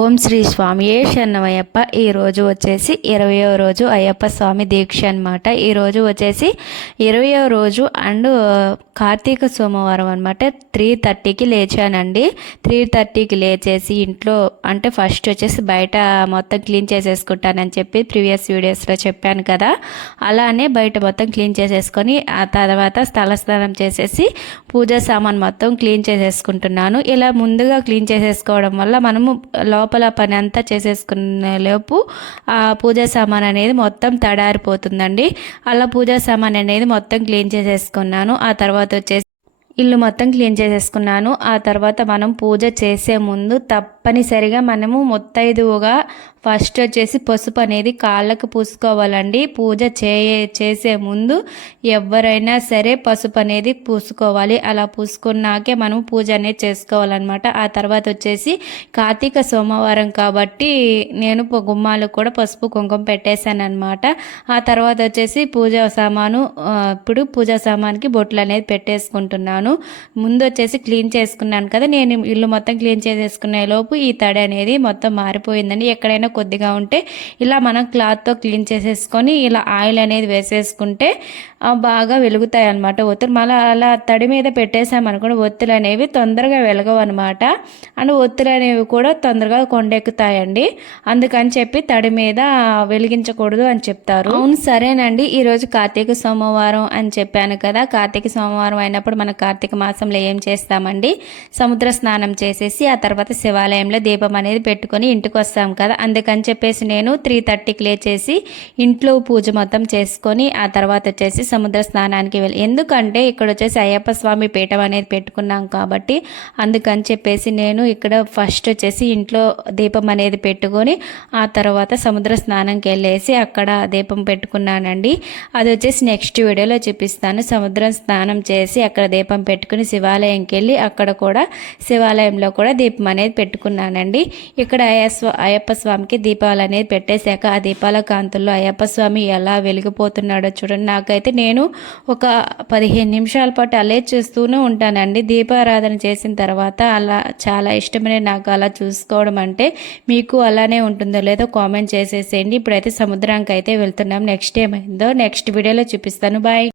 ఓం శ్రీ స్వామియే శరణమయ్యప్ప. ఈరోజు వచ్చేసి 20వ రోజు అయ్యప్ప స్వామి దీక్ష అనమాట. ఈరోజు వచ్చేసి 20వ రోజు అండ్ కార్తీక సోమవారం అనమాట. 3:30కి లేచానండి. 3:30కి లేచేసి ఇంట్లో అంటే ఫస్ట్ వచ్చేసి బయట మొత్తం క్లీన్ చేసేసుకుంటానని చెప్పి ప్రీవియస్ వీడియోస్లో చెప్పాను కదా, అలానే బయట మొత్తం క్లీన్ చేసేసుకొని ఆ తర్వాత స్థలస్నానం చేసేసి పూజా సామాన్ మొత్తం క్లీన్ చేసేసుకుంటున్నాను. ఇలా ముందుగా క్లీన్ చేసేసుకోవడం వల్ల మనము లోపల పని అంతా చేసేసుకునే లోపు ఆ పూజా సామాన్ అనేది మొత్తం తడారిపోతుందండి. అలా పూజా సామాన్ అనేది మొత్తం క్లీన్ చేసేసుకున్నాను. ఆ తర్వాత వచ్చేసి ఇల్లు మొత్తం క్లీన్ చేసేసుకున్నాను. ఆ తర్వాత మనం పూజ చేసే ముందు తప్పనిసరిగా మనము ముత్తైదువుగా ఫస్ట్ వచ్చేసి పసుపు అనేది కాళ్ళకు పూసుకోవాలండి. పూజ చేసే ముందు ఎవరైనా సరే పసుపు అనేది పూసుకోవాలి. అలా పూసుకున్నాకే మనం పూజ అనేది చేసుకోవాలన్నమాట. ఆ తర్వాత వచ్చేసి కార్తీక సోమవారం కాబట్టి నేను గుమ్మాలకు కూడా పసుపు కుంకుమ పెట్టేశాను అనమాట. ఆ తర్వాత వచ్చేసి పూజా సామాను ఇప్పుడు పూజా సామాన్కి బొట్లు అనేది పెట్టేసుకుంటున్నాను. ముందు వచ్చేసి క్లీన్ చేసుకున్నాను కదా, నేను ఇల్లు మొత్తం క్లీన్ చేసేసుకునే లోపు ఈ తడి అనేది మొత్తం మారిపోయిందండి. ఎక్కడైనా కొద్దిగా ఉంటే ఇలా మనం క్లాత్తో క్లీన్ చేసేసుకొని ఇలా ఆయిల్ అనేది వేసేసుకుంటే బాగా వెలుగుతాయి అనమాట ఒత్తులు. మళ్ళీ అలా తడి మీద పెట్టేసామనుకోండి ఒత్తులు అనేవి తొందరగా వెలగవు అనమాట. అండ్ ఒత్తులు అనేవి కూడా తొందరగా కొండెక్కుతాయండి. అందుకని చెప్పి తడి మీద వెలిగించకూడదు అని చెప్తారు. అవును, సరేనండి. ఈరోజు కార్తీక సోమవారం అని చెప్పాను కదా, కార్తీక సోమవారం అయినప్పుడు మన కార్తీక మాసంలో ఏం చేస్తామండి, సముద్ర స్నానం చేసేసి ఆ తర్వాత శివాలయంలో దీపం అనేది పెట్టుకొని ఇంటికి వస్తాం కదా. అందుకని చెప్పేసి నేను 3:30కి లేచేసి ఇంట్లో పూజ మొత్తం చేసుకొని ఆ తర్వాత వచ్చేసి సముద్ర స్నానానికి వెళ్ళి, ఎందుకంటే ఇక్కడ వచ్చేసి అయ్యప్ప స్వామి పీఠం అనేది పెట్టుకున్నాం కాబట్టి అందుకని చెప్పేసి నేను ఇక్కడ ఫస్ట్ వచ్చేసి ఇంట్లో దీపం అనేది పెట్టుకొని ఆ తర్వాత సముద్ర స్నానంకి వెళ్ళేసి అక్కడ దీపం పెట్టుకున్నానండి. అది వచ్చేసి నెక్స్ట్ వీడియోలో చూపిస్తాను. సముద్రం స్నానం చేసి అక్కడ దీపం పెట్టుకుని శివాలయంకి వెళ్ళి అక్కడ కూడా శివాలయంలో కూడా దీపం అనేది పెట్టుకున్నానండి. ఇక్కడ అయ్యప్ప స్వామికి దీపాలు అనేది పెట్టేశాక ఆ దీపాల కాంతుల్లో అయ్యప్ప స్వామి ఎలా వెలిగిపోతున్నాడో చూడండి. నాకైతే నేను ఒక 15 నిమిషాల పాటు అలే చూస్తూనే ఉంటానండి. దీపారాధన చేసిన తర్వాత అలా చాలా ఇష్టమైన నాకు అలా చూసుకోవడం. అంటే మీకు అలానే ఉంటుందో లేదో కామెంట్ చేసేసేయండి. ఇప్పుడైతే సముద్రానికి అయితే వెళ్తున్నాం. నెక్స్ట్ ఏమైందో నెక్స్ట్ వీడియోలో చూపిస్తాను. బాయ్.